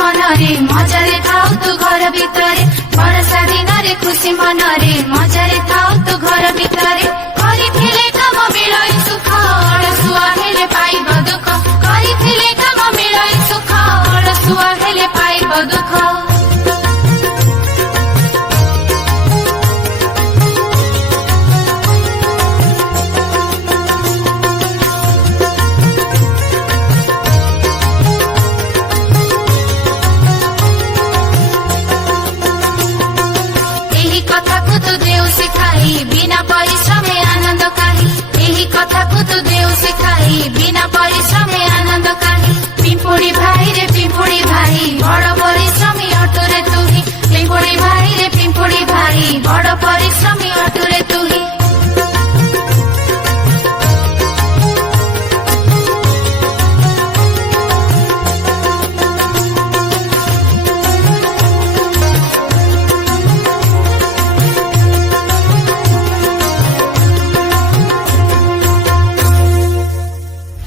मनरे मजारे थाउ तु घर भितरे वर्षा दिन रे खुशी मनरे मजारे थाउ तु घर भितरे गरिथिले काम मिलै सुख अळसुआ हेले पाइब दुख गरिथिले काम मिलै सुख अळसुआ हेले पाइब दुख बिना परिश्रमे आनंद काही यही कथा को तू देव सिखाई बिना परिश्रमे आनंद काही पिंपुड़ी भाई रे पिंपुड़ी भाई बड़ परिश्रमी अटुरे तुही पिंपुड़ी भाई रे पिंपुड़ी भाई बड़ परिश्रमी